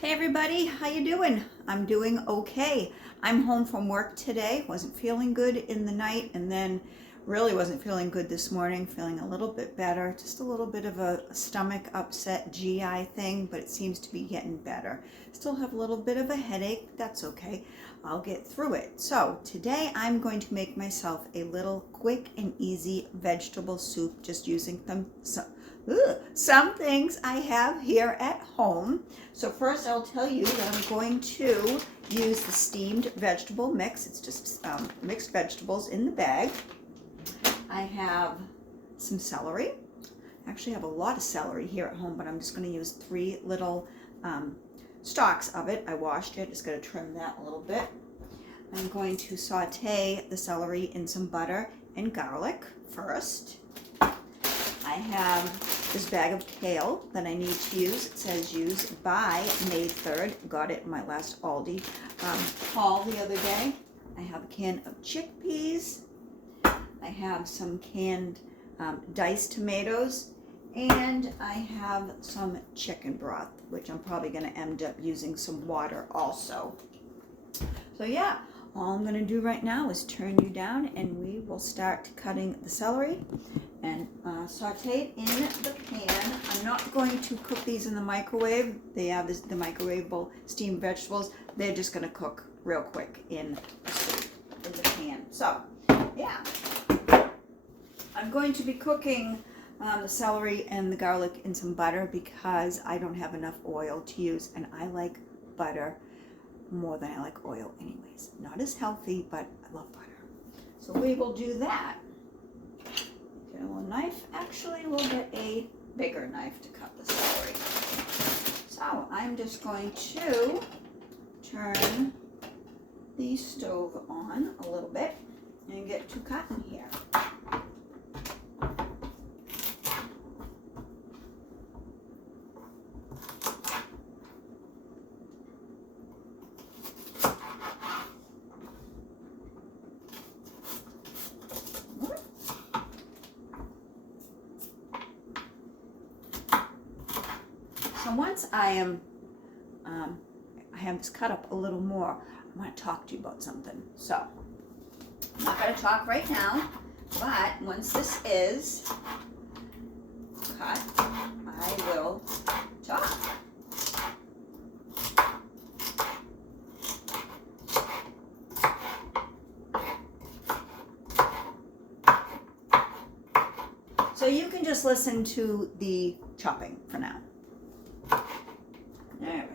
Hey everybody, how you doing? I'm doing okay. I'm home from work today. Wasn't feeling good in the night and then really wasn't feeling good this morning. Feeling a little bit better. Just a little bit of a stomach upset GI thing, but it seems to be getting better. Still have a little bit of a headache. That's okay. I'll get through it. So today I'm going to make myself a little quick and easy vegetable soup just using some things I have here at home. So first I'll tell you that I'm going to use the steamed vegetable mix. It's just mixed vegetables in the bag. I have some celery. I actually have a lot of celery here at home, but I'm just going to use 3 little stalks of it. I washed it. Just going to trim that a little bit. I'm going to saute the celery in some butter and garlic first. I have this bag of kale that I need to use. It says use by May 3rd. Got it in my last Aldi haul the other day. I have a can of chickpeas. I have some canned diced tomatoes. And I have some chicken broth, which I'm probably going to end up using some water also. So yeah, all I'm going to do right now is turn you down and we will start cutting the celery and saute it in the pan. I'm not going to cook these in the microwave. They have the microwavable steamed vegetables. They're just going to cook real quick in the pan. So yeah, I'm going to be cooking the celery and the garlic in some butter because I don't have enough oil to use, and I like butter more than I like oil anyways. Not as healthy, but I love butter. So we will do that. Get a little knife. Actually, we'll get a bigger knife to cut the celery. So I'm just going to turn the stove on a little bit and get to cutting here. So once I have this cut up a little more, I want to talk to you about something. So I'm not going to talk right now, but once this is cut, I will talk. So you can just listen to the chopping for now. All right.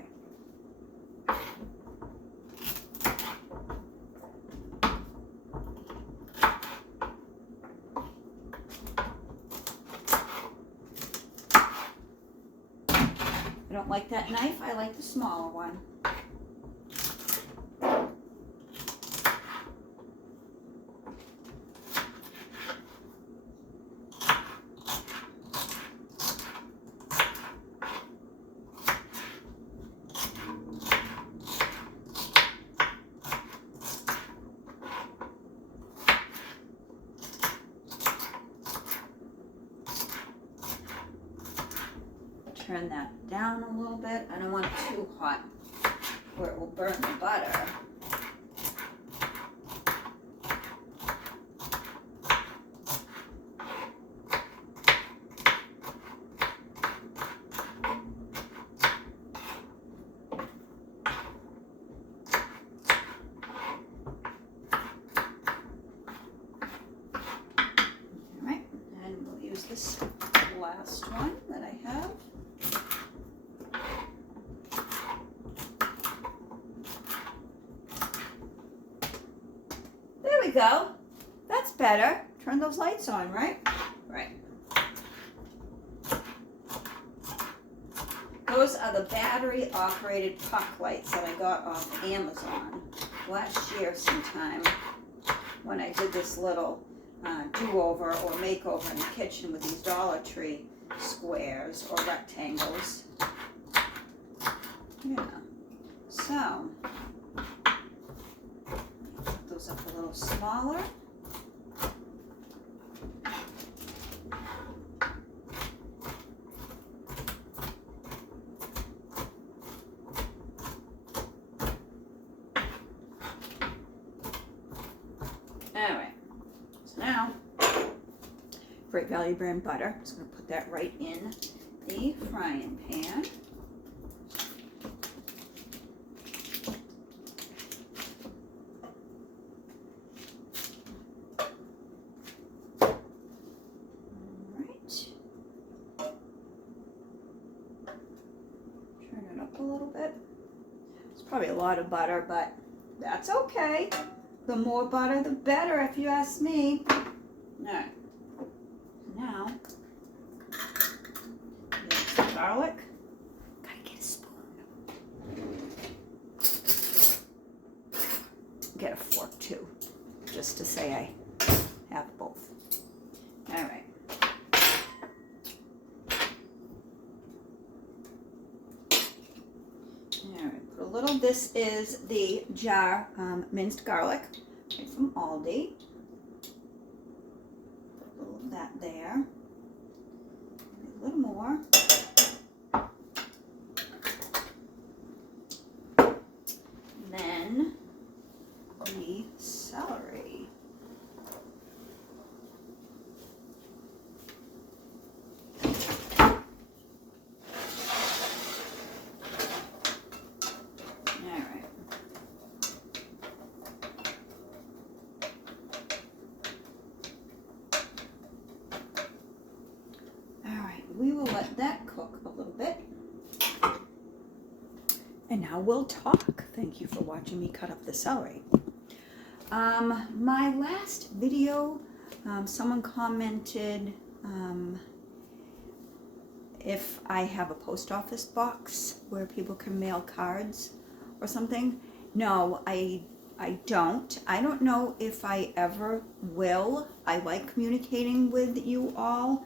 I don't like that knife. I like the smaller one. Turn that down a little bit. I don't want it too hot where it will burn the butter. All right, and we'll use this last one that I have. There we go. That's better. Turn those lights on, right? Right. Those are the battery operated puck lights that I got off Amazon last year sometime when I did this little do-over or makeover in the kitchen with these Dollar Tree squares or rectangles. Yeah. So put those up a little smaller. Great Value brand butter. I'm just going to put that right in the frying pan. A little bit. It's probably a lot of butter, but that's okay. The more butter, the better, if you ask me. All right. Now, there's the garlic. Gotta get a spoon. Get a fork too, just to say I have both. All right. This is the jar minced garlic right from Aldi. Put a little of that there. Maybe a little more. Then the celery. We will let that cook a little bit. And now we'll talk. Thank you for watching me cut up the celery. My last video, someone commented if I have a post office box where people can mail cards or something. No, I don't. I don't know if I ever will. I like communicating with you all.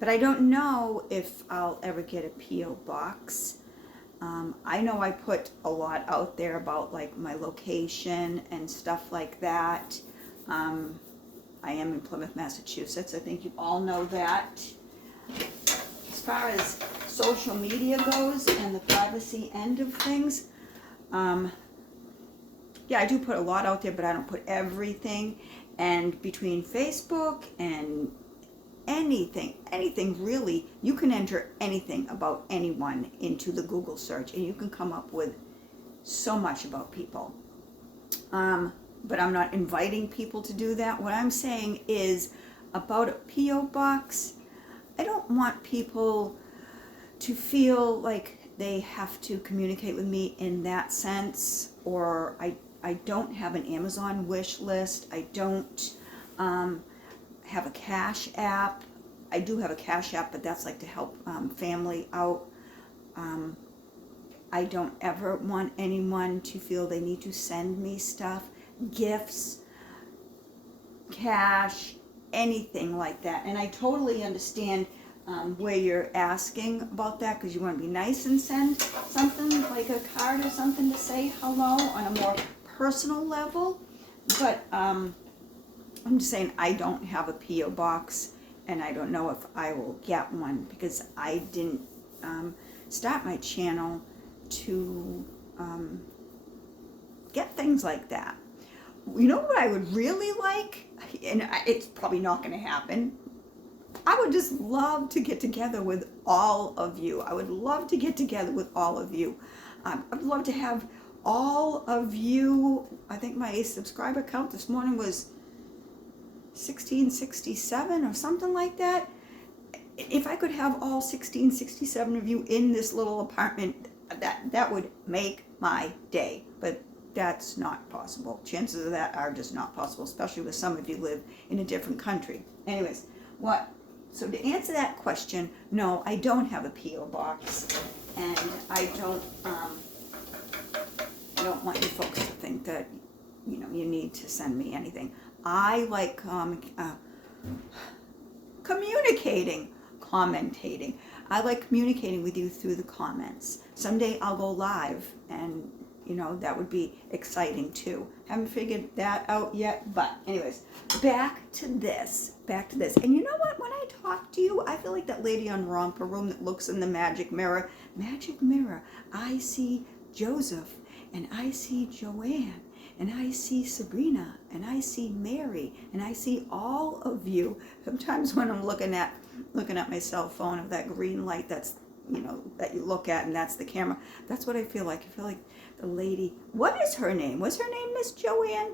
But I don't know if I'll ever get a P.O. box. I know I put a lot out there about like my location and stuff like that. I am in Plymouth, Massachusetts. I think you all know that. As far as social media goes and the privacy end of things, yeah, I do put a lot out there, but I don't put everything. And between Facebook and anything really, you can enter anything about anyone into the Google search and you can come up with so much about people. But I'm not inviting people to do that. What I'm saying is about a P.O. box, I don't want people to feel like they have to communicate with me in that sense, or I don't have an Amazon wish list. I don't have a Cash App. I do have a Cash App, but that's like to help family out. I don't ever want anyone to feel they need to send me stuff, gifts, cash, anything like that. And I totally understand where you're asking about that, because you want to be nice and send something like a card or something to say hello on a more personal level. But I'm just saying I don't have a P.O. box, and I don't know if I will get one, because I didn't start my channel to get things like that. You know what I would really like, and it's probably not going to happen, I would just love to get together with all of you. I would love to get together with all of you. I'd love to have all of you. I think my subscriber count this morning was 1667 or something like that. If I could have all 1667 of you in this little apartment, that would make my day. But that's not possible. Chances of that are just not possible, especially with some of you live in a different country. Anyways, so to answer that question, no, I don't have a P.O. box, and I don't want you folks to think that, you know, you need to send me anything. I like communicating, commentating. I like communicating with you through the comments. Someday I'll go live, and you know, that would be exciting too. Haven't figured that out yet, but anyways, back to this. And you know what? When I talk to you, I feel like that lady on Romper Room that looks in the magic mirror. Magic mirror, I see Joseph, and I see Joanne, and I see Sabrina, and I see Mary, and I see all of you. Sometimes when I'm looking at my cell phone of that green light that's, you know, that you look at and that's the camera, that's what I feel like. I feel like the lady, what is her name? Was her name Miss Joanne?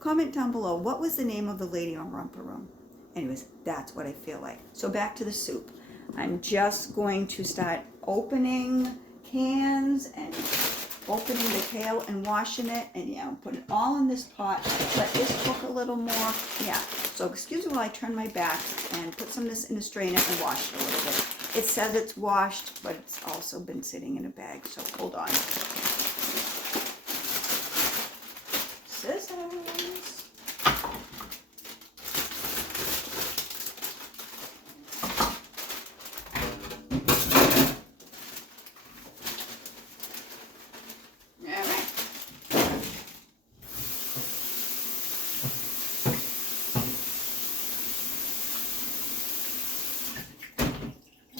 Comment down below, what was the name of the lady on Romper Room? Anyways, that's what I feel like. So back to the soup. I'm just going to start opening cans and opening the kale and washing it, and yeah, put it all in this pot. Let this cook a little more. Yeah, so excuse me while I turn my back and put some of this in a strainer and wash it a little bit. It says it's washed, but it's also been sitting in a bag, so hold on. Scissors.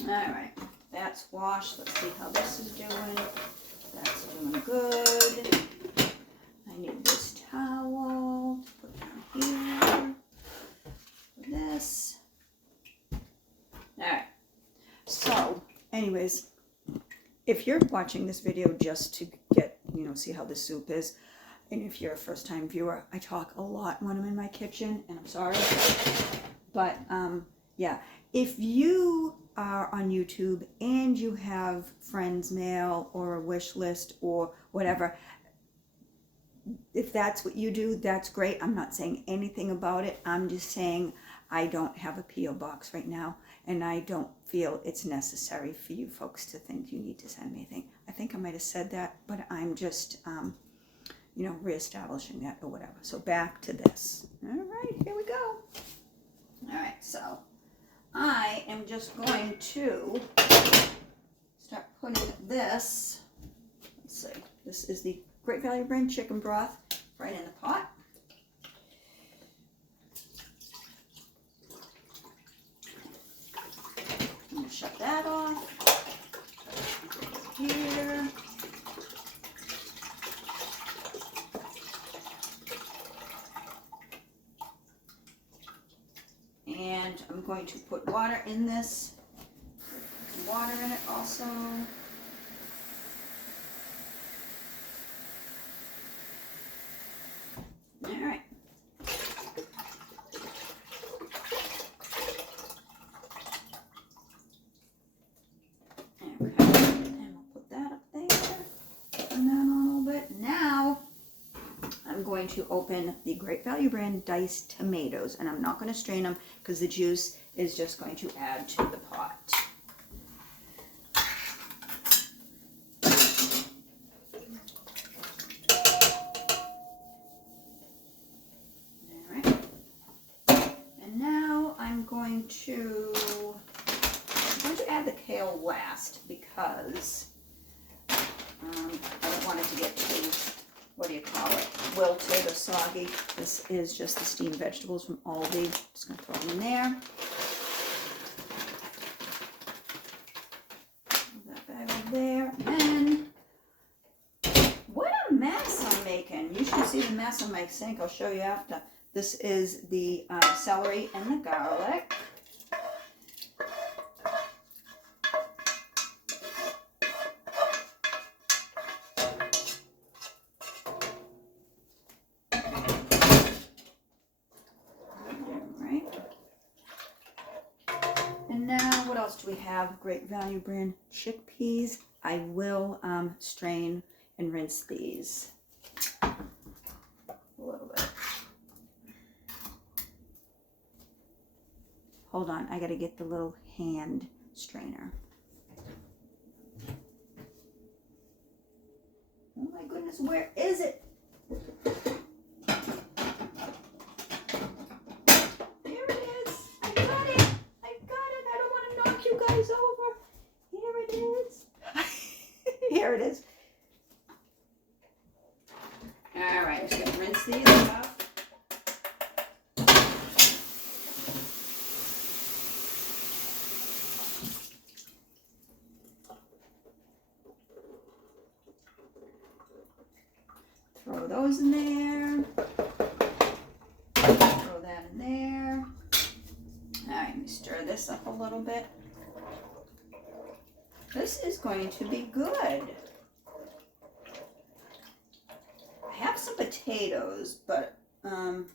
Alright, that's washed. Let's see how this is doing. That's doing good. I need this towel to put down here. This. Alright, so anyways, if you're watching this video just to get, you know, see how the soup is, and if you're a first-time viewer, I talk a lot when I'm in my kitchen, and I'm sorry. But, yeah, if you are on YouTube and you have friends mail or a wish list or whatever, if that's what you do, that's great. I'm not saying anything about it. I'm just saying I don't have a P.O. box right now, and I don't feel it's necessary for you folks to think you need to send me anything. I think I might have said that, but I'm just, you know, reestablishing that or whatever. So back to this. All right, here we go. All right, so I am just going to start putting this, let's see, this is the Great Value brand chicken broth right in the pot. I'm going to shut that off. Here. And I'm going to put water in this. Water in it also. All right. Okay, and we'll put that up there. Turn that on a little bit. Now, I'm going to open the Great Value brand diced tomatoes, and I'm not going to strain them because the juice is just going to add to the pot. All right. And now I'm going to add the kale last because I don't want it to get too, what do you call it, wilted or soggy. This is just the steamed vegetables from Aldi. Just going to throw them in there. Put that bag over there. And what a mess I'm making. You should see the mess on my sink. I'll show you after. This is the celery and the garlic. And now, what else do we have? Great Value brand chickpeas. I will strain and rinse these a little bit. Hold on, I gotta get the little hand strainer. Oh my goodness, where is it? Over. Here it is. Here it is. All right, just gonna rinse these off. Throw those in there. Throw that in there. All right, let me stir this up a little bit. This is going to be good. I have some potatoes, but I'm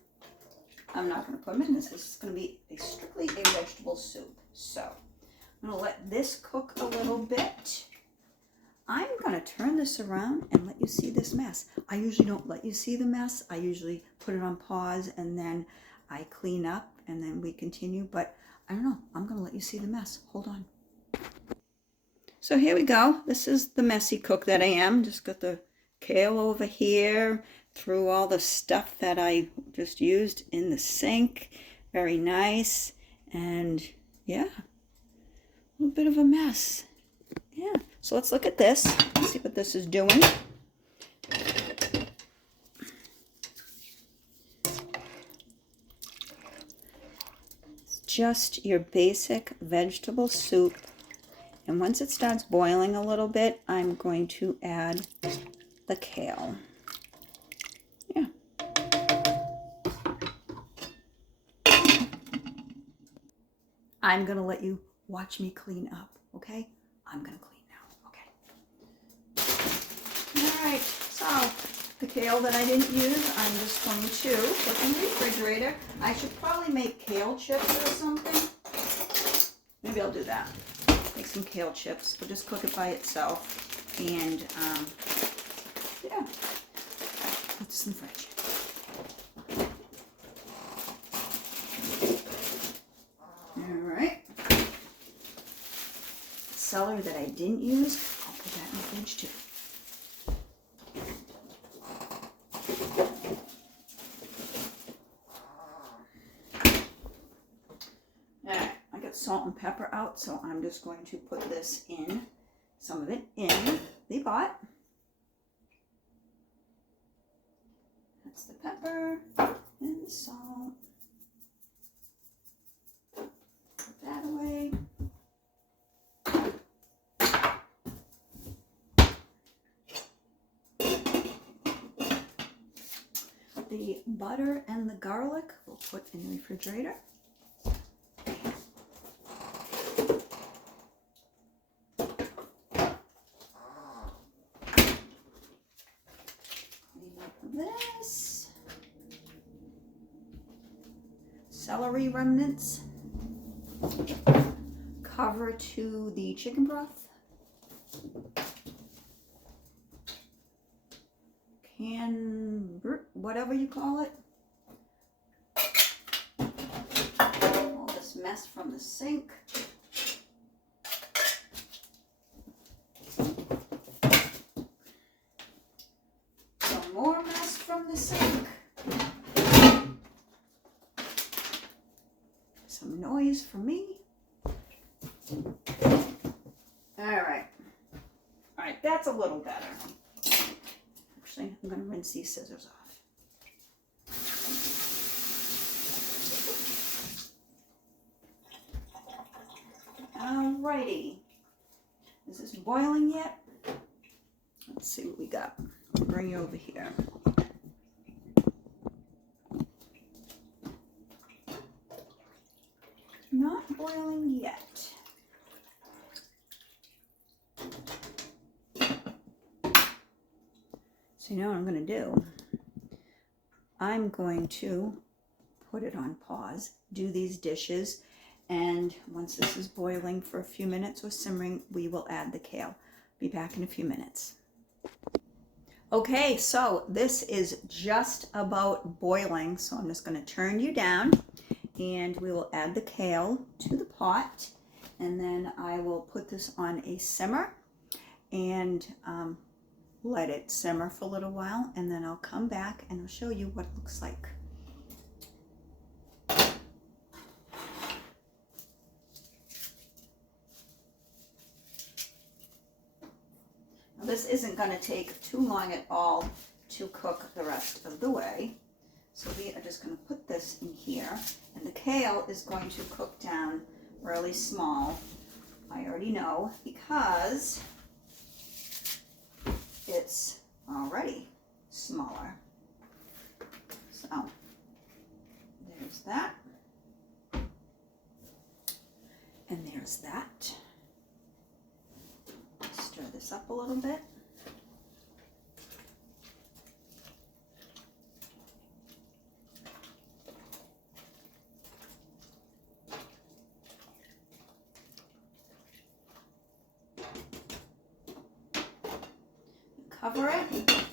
not going to put them in this. This is going to be strictly a vegetable soup. So I'm going to let this cook a little bit. I'm going to turn this around and let you see this mess. I usually don't let you see the mess. I usually put it on pause and then I clean up and then we continue. But I don't know. I'm going to let you see the mess. Hold on. So here we go. This is the messy cook that I am. Just got the kale over here. Threw all the stuff that I just used in the sink. Very nice. And yeah, a little bit of a mess. Yeah. So let's look at this. Let's see what this is doing. It's just your basic vegetable soup. And once it starts boiling a little bit, I'm going to add the kale. Yeah. I'm going to let you watch me clean up, okay? I'm going to clean now, okay? All right, so the kale that I didn't use, I'm just going to put in the refrigerator. I should probably make kale chips or something. Maybe I'll do that. Make some kale chips. We'll just cook it by itself. And, yeah. Put this in the fridge. Alright. Celery that I didn't use, I'll put that in the fridge too. Salt and pepper out, so I'm just going to put this in, some of it in the pot. That's the pepper and the salt. Put that away. The butter and the garlic we'll put in the refrigerator. This celery remnants cover to the chicken broth, whatever you call it, all this mess from the sink. More mess from the sink. Some noise from me. Alright, that's a little better. Actually, I'm going to rinse these scissors off. Alrighty. Is this boiling yet? Let's see what we got. I'll bring you over here. Not boiling yet. So you know what I'm going to do? I'm going to put it on pause, do these dishes, and once this is boiling for a few minutes or simmering, we will add the kale. Be back in a few minutes. Okay, so this is just about boiling, so I'm just going to turn you down and we will add the kale to the pot, and then I will put this on a simmer and let it simmer for a little while, and then I'll come back and I'll show you what it looks like. This isn't going to take too long at all to cook the rest of the way. So we are just going to put this in here. And the kale is going to cook down really small. I already know because it's already smaller. this up a little bit. Cover it,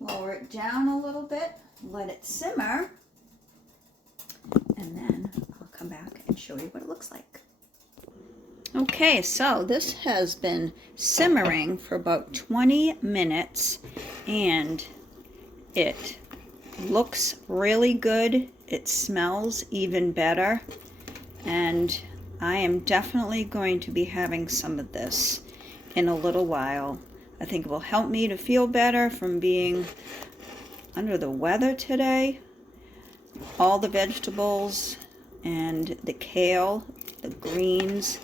lower it down a little bit, let it simmer, and then I'll come back and show you what it looks like. Okay, so this has been simmering for about 20 minutes and it looks really good. It smells even better, and I am definitely going to be having some of this in a little while. I think it will help me to feel better from being under the weather today. All the vegetables and the kale, the greens,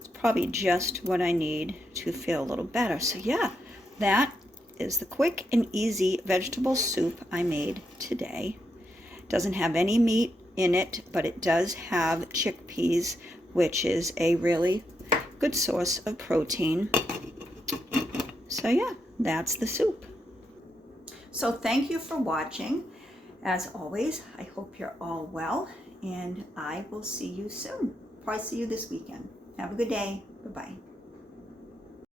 it's probably just what I need to feel a little better. So yeah, that is the quick and easy vegetable soup I made today. It doesn't have any meat in it, but it does have chickpeas, which is a really good source of protein. So yeah, that's the soup. So thank you for watching. As always, I hope you're all well, and I will see you soon. Probably see you this weekend. Have a good day. Bye-bye.